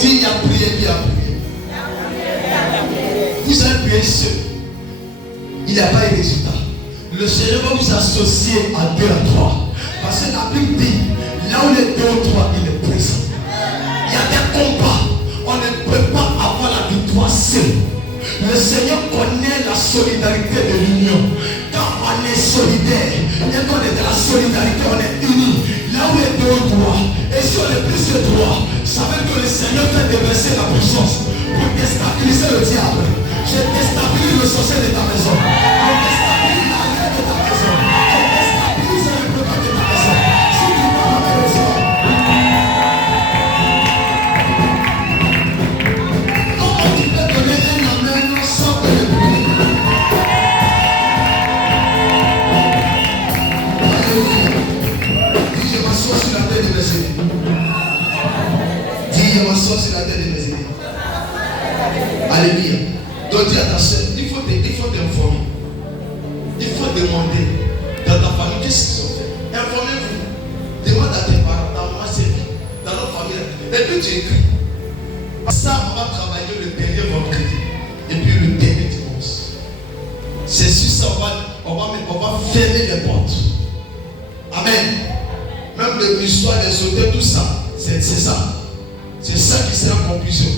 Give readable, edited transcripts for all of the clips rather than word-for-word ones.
Dis, il a prié, il a prié. Vous avez prié seul. Il n'y a pas eu de résultat. Le Seigneur va vous associer à 2 à 3. Parce que la Bible dit, là où les 2 ou 3, il est présent. Il y a des combats. On ne peut pas avoir la victoire seul. Le Seigneur connaît la solidarité de l'union. Quand on est solidaire, et qu'on est de la solidarité, on est unis. Là où il y a 2 ou 3, et si on est plus que 3, ça veut que le Seigneur fait déverser la puissance pour déstabiliser le diable. Je déstabilise le sorcier de ta maison. Je déstabilise la guerre de ta maison. Je déstabilise le problème de ta maison. Si tu parles à la maison. Comment tu peux donner un amen sans te le prier? Alléluia. Dis, je m'assois sur la tête de mes aînés. Dis, je m'assois sur la tête de mes aînés. Alléluia. Donc dis à ta soeur, il faut t'informer. Il faut demander dans ta famille qu'est-ce qu'ils ont fait. Informez-vous. Demande à tes parents, dans ma servie, dans notre famille. Et puis tu écris. Ça, on va travailler le dernier vendredi. Et puis le dernier dimanche. C'est sur ça on va fermer les portes. Amen. Même l'histoire des hôtels, tout ça, c'est ça. C'est ça qui sera conclusion.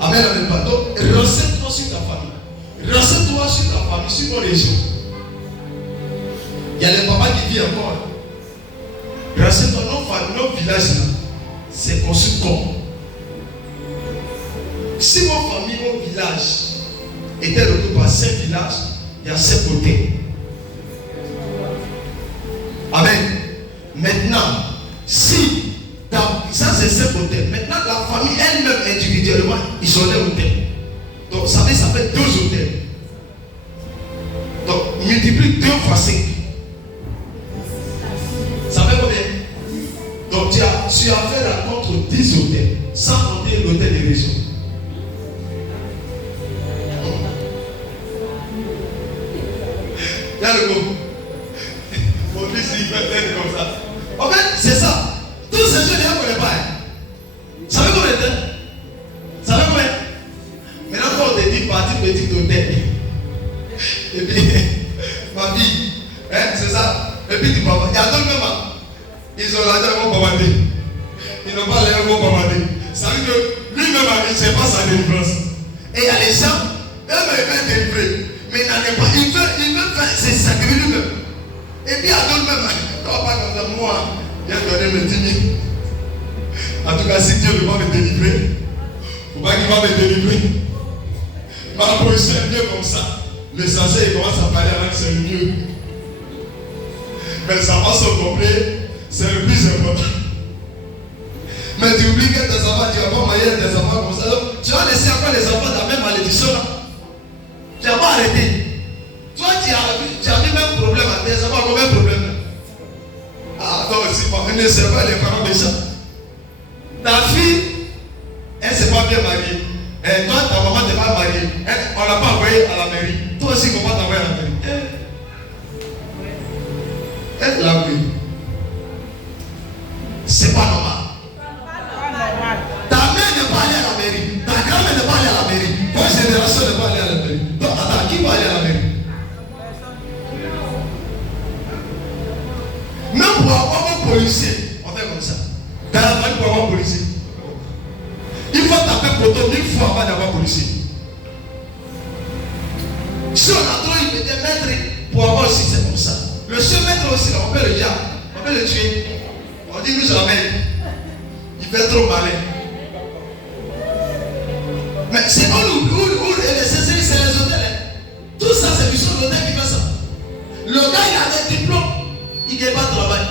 Amen, amen. Donc, renseigne-toi sur ta famille. Renseigne-toi sur ta famille, sur nos régions. Il y a les papas qui vivent encore. Renseigne-toi, nos villages là, c'est conçu comme. Si vos familles, vos villages étaient regroupés par 5 villages, il y a 5 côtés. Amen. Maintenant, si ça c'est 5 hôtels. Maintenant la famille elle-même individuellement, ils ont des hôtels. Donc ça fait 2 hôtels. Donc multiplie 2 fois 5. Ça fait combien? Donc tu as fait la contre 10 hôtels, sans compter l'hôtel de région. Il y a le mot. Mon fils il peut être comme ça. En fait, c'est ça. Tous ces jeunes, ils ne connaissent pas. Ça veut combien de temps? Ça veut combien? Maintenant, quand on te dit partie petit hôtel, et puis, ma fille, c'est ça. Et puis, tu papa, il y a d'autres même. Ils ont l'argent, ils vont commander. Ils n'ont pas l'air, ils vont commander. Ça veut dire que lui-même, il ne sait pas sa délivrance. Et il y a les gens, eux-mêmes, ils veulent délivrer. Mais il n'en est pas. Il veut faire ses sacrifices lui-même. Et puis, il y a d'autres même. Quand pas comme ça, moi, il a donné mes 10 000. En tout cas, si Dieu ne va me délivrer, il ne faut pas qu'il va me délivrer. Ma position est bien comme ça. L'essentiel, il commence à parler avec, c'est le mieux. Mais ça va se complet, c'est le plus important. Mais tu oublies que tes enfants, tu ne vas pas marier tes enfants comme ça. Donc, tu vas laisser encore les enfants dans la même malédiction là. Tu n'as pas arrêté. Toi, tu as mis même problème à tes enfants, combien de problèmes? Ah, toi aussi, ne sais pas les parents méchants. Ta fille, elle ne s'est pas bien mariée. Et toi, ta maman n'est pas mariée. On ne l'a pas envoyée à la mairie. Toi aussi, comment t'envoyer à la mairie? Elle l'a envoyée. C'est pas normal. Ta mère n'est pas allée à la mairie. Ta grand-mère n'est pas allée à la mairie. Votre génération n'est pas allée à la mairie. Donc, attends, qui va aller à la mairie? Même pour avoir un policier, on fait comme ça. Dans la famille, pour avoir un policier, il faut taper poteau 1000 fois avant d'avoir un policier. Si on a trop, il peut te mettre pour avoir aussi, c'est comme ça. Le seul maître aussi, là, on peut le dire, on peut le tuer. On dit nous jamais. Il fait trop malin. Mais c'est pas nous, c'est les hôtels. Tout ça, c'est du seul hôtel qui fait ça. Le gars, il a des diplômes. Il ne gagne pas de travail.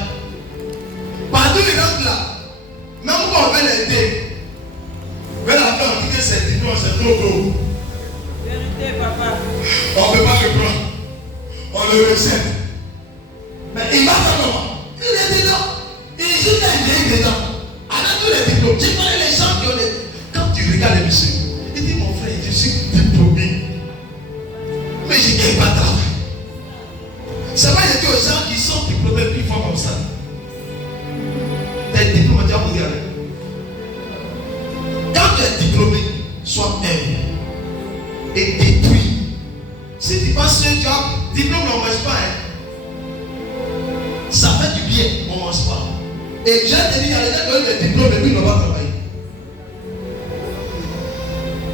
Partout il rentre là, même quand on veut l'aider, on veut la faire, on dit que c'est diplôme, c'est trop gros. Vérité, papa. On ne peut pas le prendre. On le recette. Mais il va faire comment? Il est dedans. Il est juste un dedans. Avec tous les diplômes. Tu connais les gens qui ont des. Quand tu regardes les messieurs, il dit mon frère, je suis diplômé. Mais je ne gagne pas de travail. C'est pas les aux gens qui sont diplômés puis ils font comme ça. T'es diplômé, tu vas mourir avec. et détruit. Si tu passes ce job, diplôme, on ne mange pas. Ça fait du bien, on ne mange pas. Et j'ai dit, il y a des gens qui ont des diplômes et puis ils n'ont pas travaillé.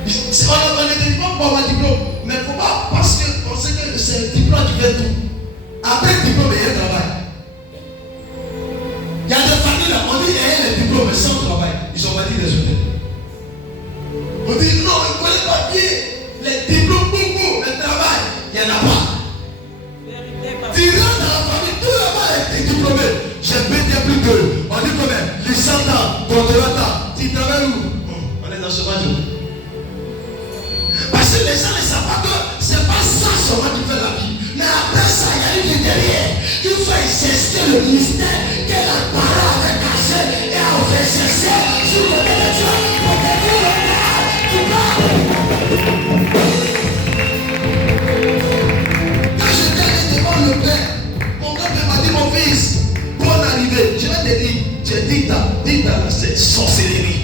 On ne dit pas pour avoir un diplôme, mais il ne faut pas parce qu'on sait que c'est le diplôme qui fait tout. Après le diplôme, il y a un travail. Il y a des familles là, on dit qu'il y a les diplômes, mais sans travail, ils ont bâti des hôtels. On dit non, il ne connaît pas bien les diplômes, beaucoup, le travail, il n'y en a pas. Tu rentres dans la famille, tout là-bas est diplômé. J'ai pété plus que, on dit quand même, les 100 ans, Toyota, tu travailles où? On est dans ce match. Parce que les gens ne savent pas que c'est pas ça seulement qui fait la vie. Mais après ça, il y a une derrière. Il faut exercer le ministère que la parole avait caché et a fait exercer sur le côté de Dieu pour détruire le mal qui parle. Quand j'étais allé devant le Père, mon grand-père m'a dit, mon fils, bonne arrivée. Je vais te dire, j'ai dit dans cette sorcellerie.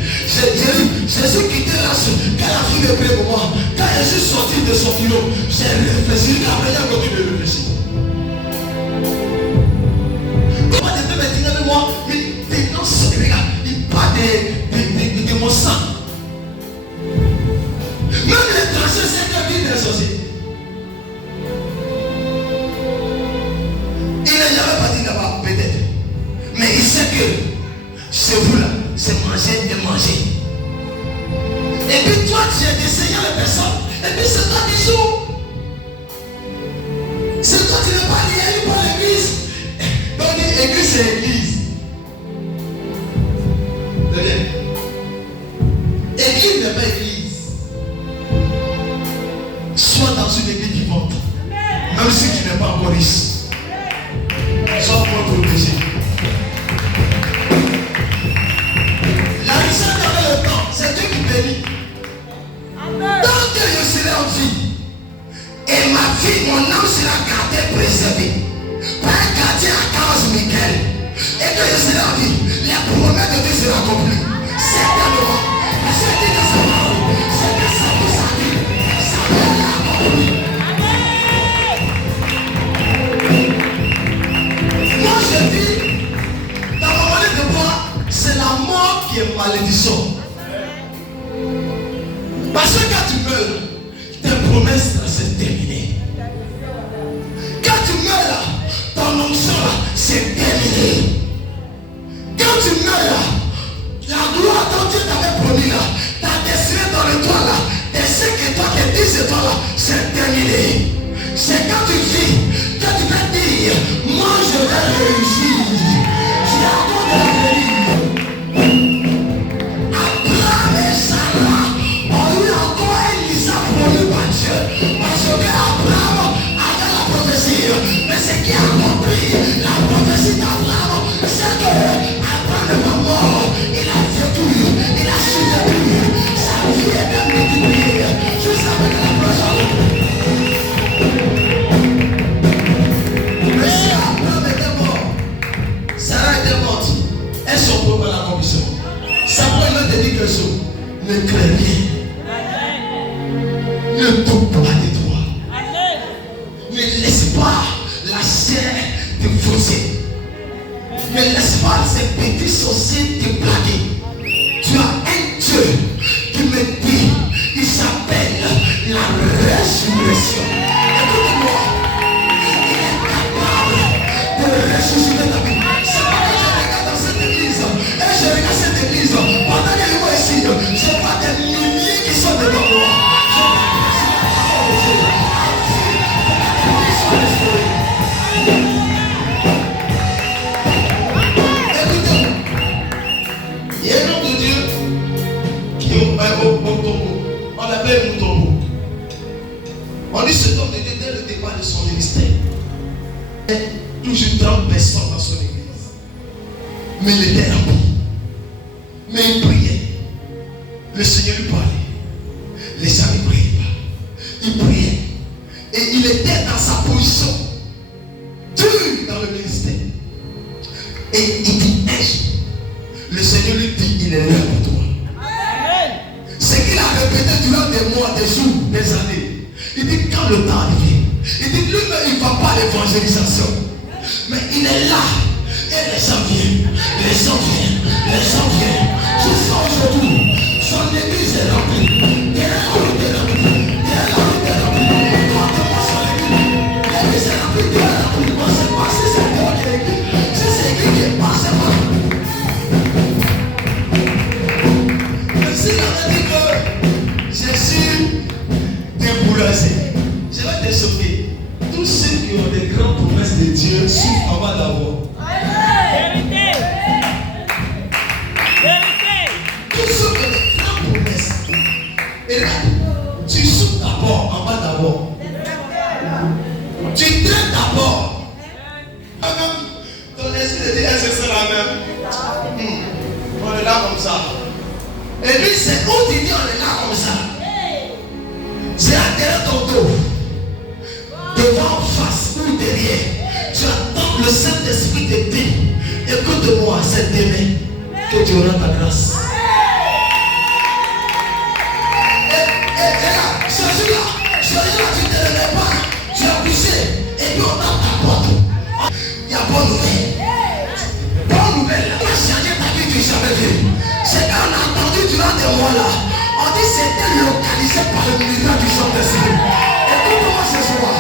Jésus quittait là, quand la fille est près pour moi, quand je suis sorti de son bureau, j'ai réfléchi, après j'ai continué de réfléchir. Comment tu peux me dire avec moi, mais tes noms, regarde, il parle de mon sang. Même l'étranger, c'est que vie des sorciers. Il n'est jamais parti là-bas, peut-être. Mais il sait que chez vous là, c'est manger et manger. Et puis toi, tu es essayant les personnes. Et puis c'est toi qui joues. C'est toi qui n'es pas lié par l'église. Donc l'église c'est l'église. Église n'est pas église. Sois dans une église vivante. Même si tu n'es pas encore riche. Sois moins protégé. La richesse avec le temps, c'est Dieu qui bénit. Tant que je serai en vie, et ma vie, mon âme sera gardée, préservée par un gardien à cause Michael, et que je serai en vie, les promesses de Dieu seront accomplies. Certainement, parce que Dieu dans sa parole, c'est que ça vous arrive, ça va l'accomplir. Moi je dis, dans mon moment de bois, c'est la mort qui est malédiction. Parce que quand tu meurs, tes promesses c'est terminé. Quand tu meurs là, ton onction là, c'est terminé. Quand tu meurs là, la gloire dont Dieu t'avait promis là, ta destinée dans le toit là, tes 5 étoiles, tes 10 étoiles là, c'est terminé. C'est quand tu vis, que tu vas dire, moi je vais réussir. J'ai encore de la vie. Abraham et Sarah ont eu encore Elisa promis par Dieu. Parce que Abraham avait la prophétie. Mais ce qui a accompli la prophétie d'Abraham, c'est que Abraham n'est pas mort. Il a vécu, il a survécu. Sa vie est bien multipliée. Juste avec la présence. Mais si Abraham était mort, Sarah était morte, elles sont pour l'accomplissement. Ça peut te dire que ça. Ne crains rien. Ne doute pas de toi. Ne laisse pas la chair te fausser. Ne laisse pas ces petits sorciers te blaguer. Tu as un Dieu qui me dit, il s'appelle la résurrection. Écoute-moi, il est capable de ressusciter ta vie. C'est pourquoi je regarde dans cette église et je regarde cette église. Pendant que je vois ici, je vois des milliers qui sont devant moi. Je vois la parole de Dieu. Écoutez, il y a un homme de Dieu qui est au tombeau. On l'appelle Moutombo. On dit cet homme de Dieu dès le départ de son ministère. Toujours 30 personnes dans son église. Mais il était rempli. Mais il priait. Le Seigneur lui parlait. Les amis ne priaient pas. Il priait. Et il était dans sa position. Dur dans le ministère. Et il dit, le Seigneur lui dit, il est là pour toi. Ce qu'il a répété durant des mois, des jours, des années. Il dit quand le temps arrive, il dit lui-même il ne va pas à l'évangélisation. Mais il est là. Et les gens viennent. Les gens viennent. Les gens viennent. Je sens aujourd'hui. Son église est remplie. Il est rempli. Il est rempli. Il est rempli. Porte-moi son église. L'église est remplie. Il est rempli. On ne sait pas si c'est bon l'église. Si c'est l'église qui est pas, c'est pas. Mais s'il avait dit que je suis déboulazé, je vais te choquer. Tous ceux qui ont des grandes promesses de Dieu souffrent avant d'avoir. Vérité. Vérité. Tous ceux qui ont des grandes promesses. Et là, tu souffres d'abord avant d'avoir. Tu traînes d'abord. Ton esprit de Dieu, c'est ça la même. On est là comme ça. Et lui, c'est où tu dis on est là comme ça. C'est derrière ton dos. Devant, en face ou derrière. Tu attends le Saint-Esprit de Dieu. Écoute-moi, c'est demain que tu auras ta grâce. Et là, ce jour-là, tu ne te lèves pas. Tu es poussé. Et puis on tape ta porte. Il y a bonne nouvelle. Bonne nouvelle. Tu as changé ta vie du jamais vu. C'est quand on a entendu durant des mois là. On dit c'était localisé par le ministère du Saint-Esprit. Écoute-moi ce soir.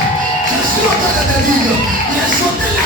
Je suis en train de te dire. Les hôtels